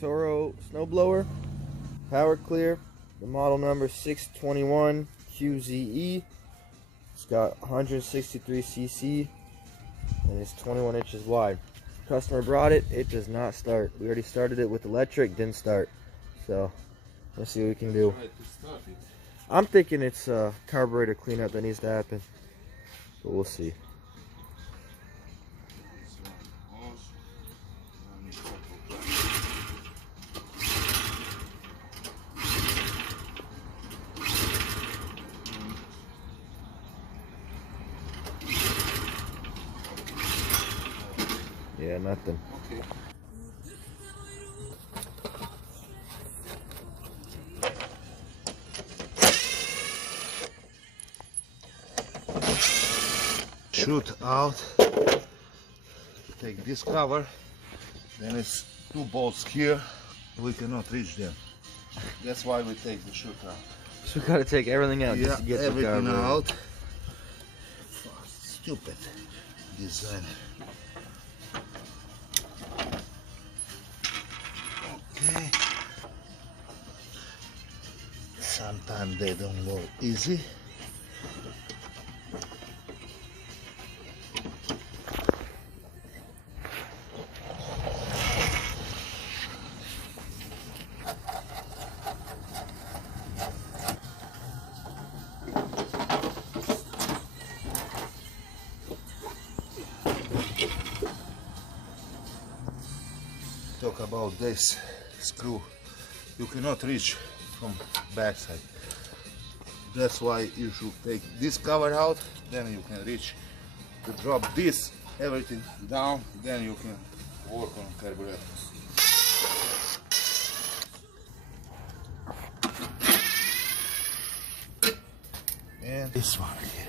TORO snowblower, Power Clear. The model number 621 QZE. It's got 163 cc and it's 21 inches wide. Customer brought it. It does not start. We already started it with electric, didn't start. So let's see what we can do. I'm thinking it's a carburetor cleanup that needs to happen, but we'll see. Yeah, nothing. Okay. Shoot out. Take this cover. Then it's two bolts here. We cannot reach them. That's why we take the shoot out. So we gotta take everything out just to get everything the out. Stupid design. Okay. Sometimes they don't go easy. Talk about this screw, you cannot reach from backside. That's why you should take this cover out, then you can reach to drop this everything down, then you can work on carburetor. And this one here.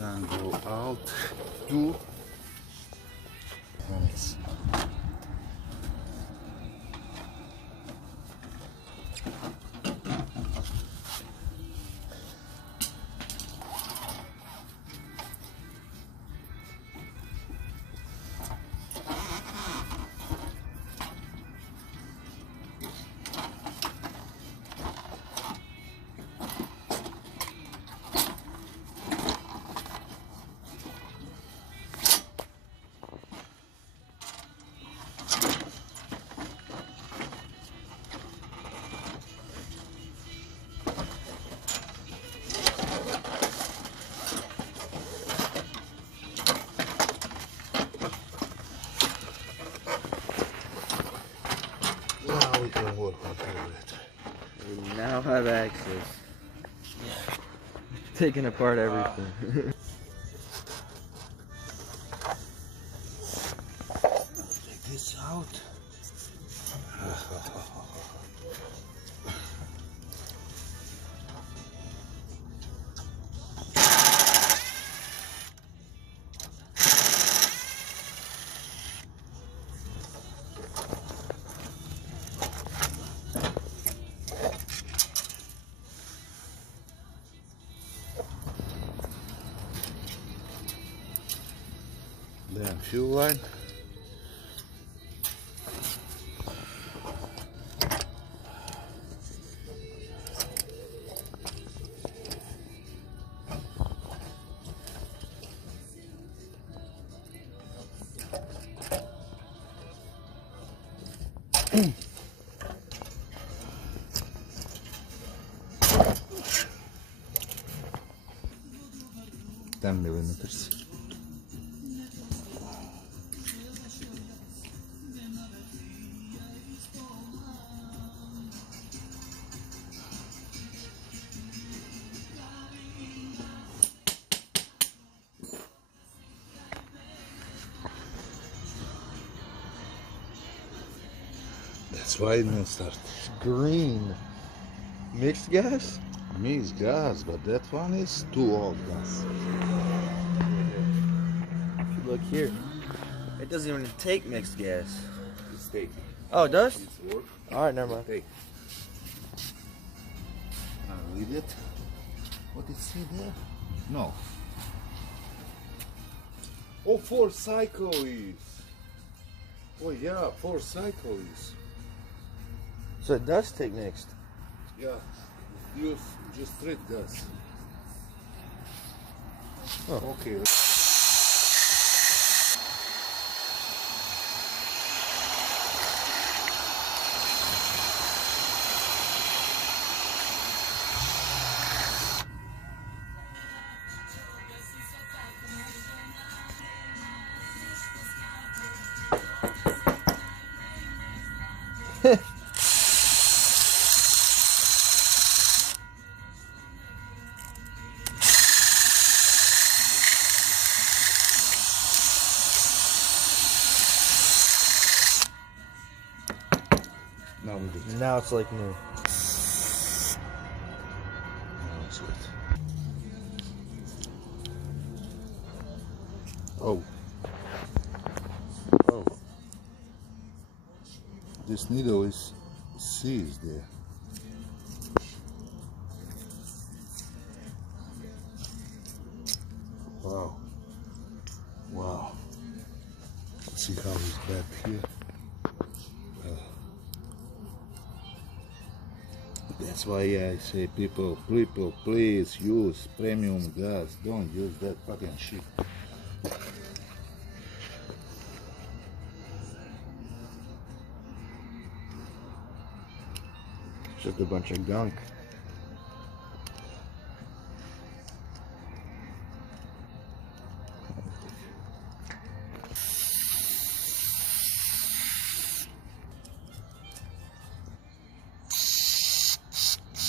And go out two minutes. Now we can work on carburetor. We now have access. Taking apart everything. Take this out. Then fuel line. Ten millimeters. That's why it didn't start. Green. Mixed gas? Mixed gas, but that one is too old gas. If you look here, it doesn't even take mixed gas. It's taking. Oh, it does? It's work. Alright, never mind. Take. Read it. What it say there? No. Oh, 4 cycles. Oh yeah, 4 cycles. So it does take mixed. Yeah. Use just straight gas. Oh. Okay. Now we do it. Now it's like new. Now it's good. Oh. Oh. This needle is seized there. Wow. Wow. Let's see how he's back here. That's why I say people, please use premium gas. Don't use that fucking shit. Just a bunch of gunk.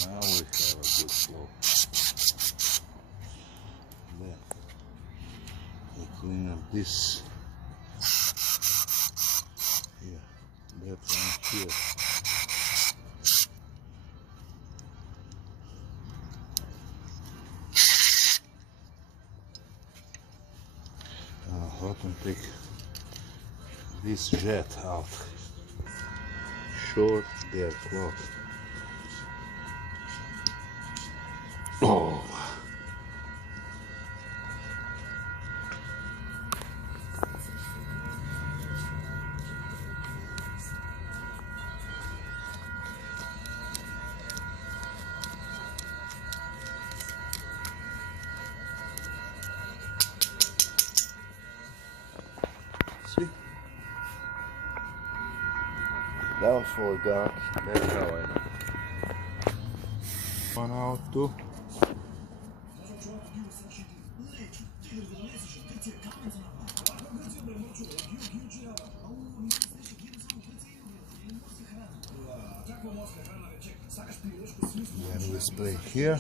Now we have a good flow. Then we clean up this. Here, that one here. Now hot and take this jet out. Short their cloth. Oh. See? That one's full of gunk. That's how I know. One out too. Then we spray here.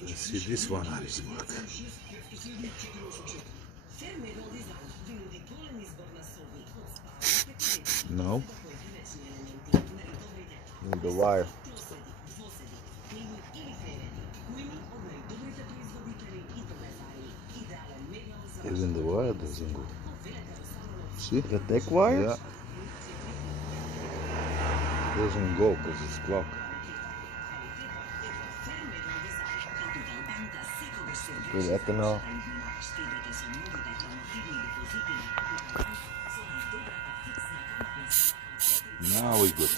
Let's see this one how it works. No. Need the wire. Even the wire doesn't go. See? The thick wire? Yeah. Doesn't go because it's clogged. Good ethanol. Now we good.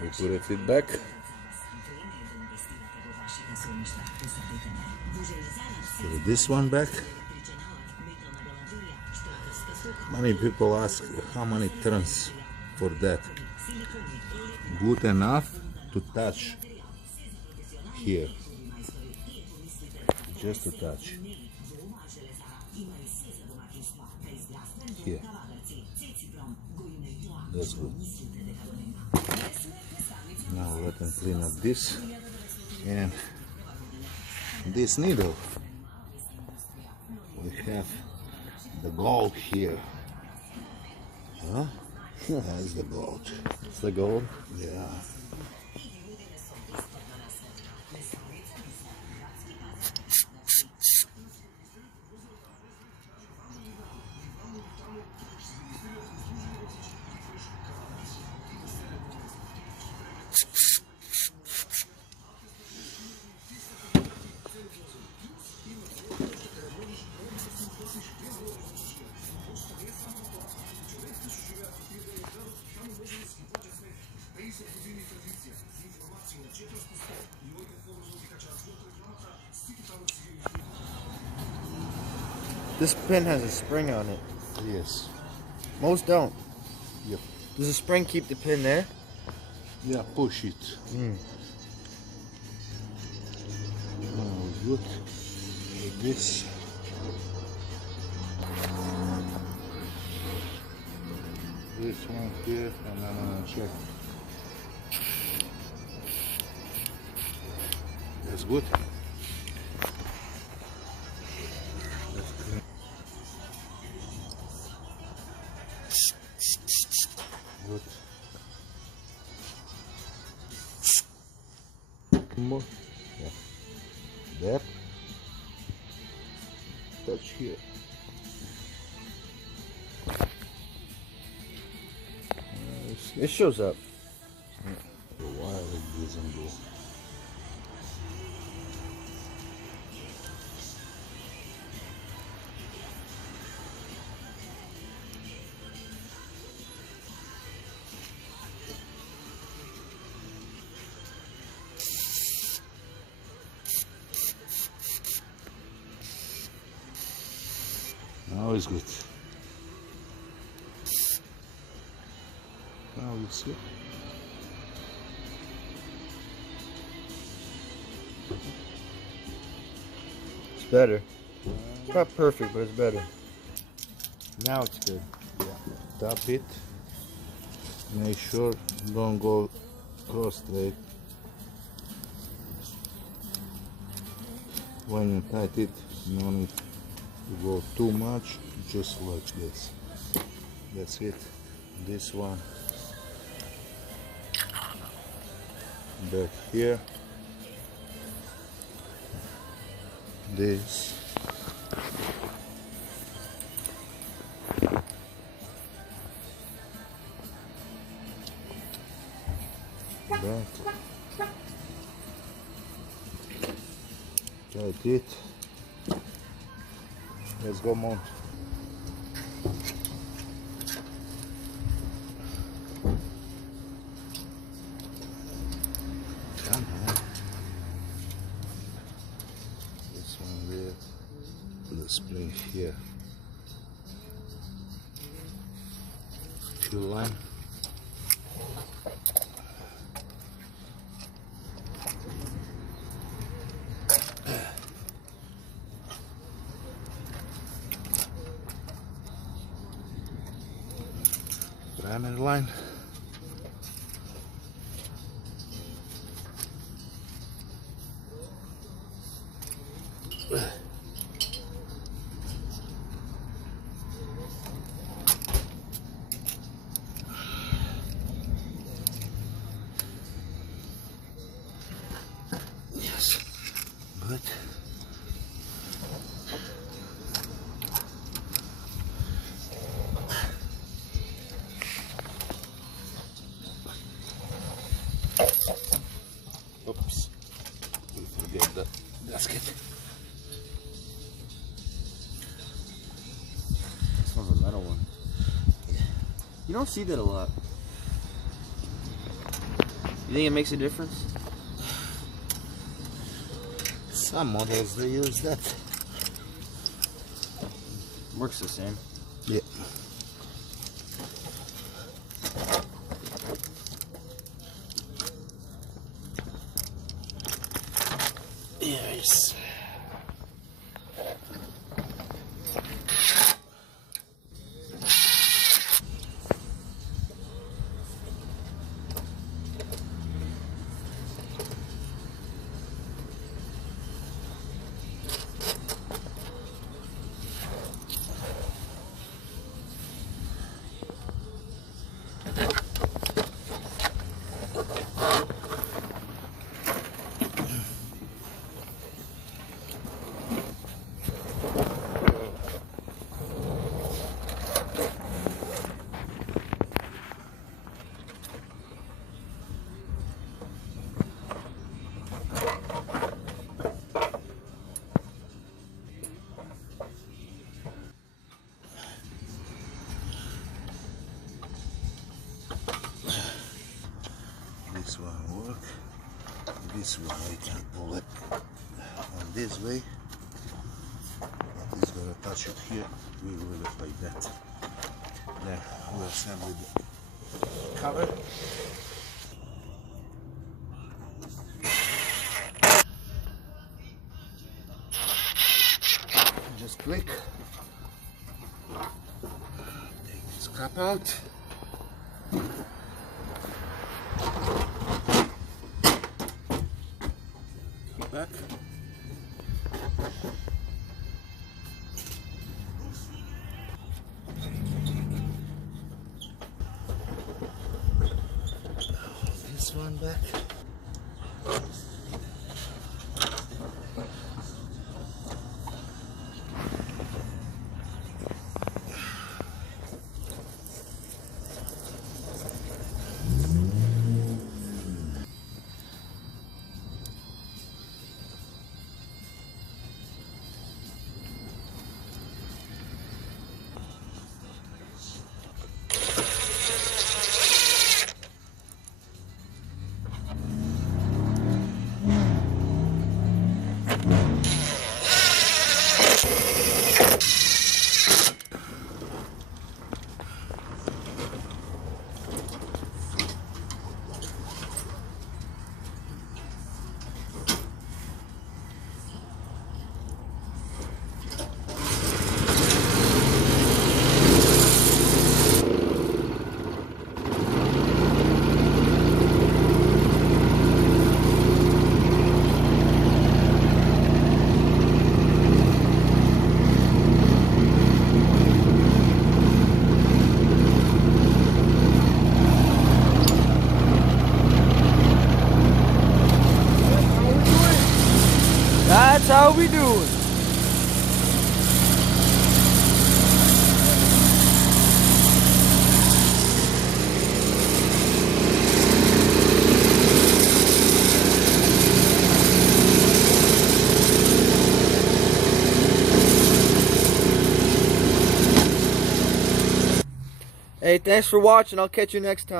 We put it back. Put this one back. Many people ask how many turns for that. Good enough to touch here. Just to touch. Here. That's good. Now let them clean up this. And this needle, we have the gold here. Huh? That's the gold. It's the gold. Yeah. This pin has a spring on it. Yes. Most don't. Yep. Does the spring keep the pin there? Yeah, push it. Oh, good. Like this. This one here, and I'm gonna check. That's good. That's good. Good. More. Yeah. There. Touch here. It shows up. Why it doesn't go? Now it's good. Now you see. It's better. It's not perfect, but it's better. Now it's good. Yeah. Tap it. Make sure don't go cross straight. When you tight it, no need to go too much, just like this. That's it. This one back here. This. That. Tight it. Let's go mount. Come on. This one there. The spring here. Fuel line. Primary line. Yes, good. Oops, we forget the gasket. This one's a metal one. You don't see that a lot. You think it makes a difference? Some models they use that. Works the same. Yeah. Yes. this one we can pull it on this way. It's gonna touch it here. We will leave it like that. Then we'll assemble the cover. Just click. Take this cap out. Back. This one back. That's how we do it. Hey, thanks for watching. I'll catch you next time.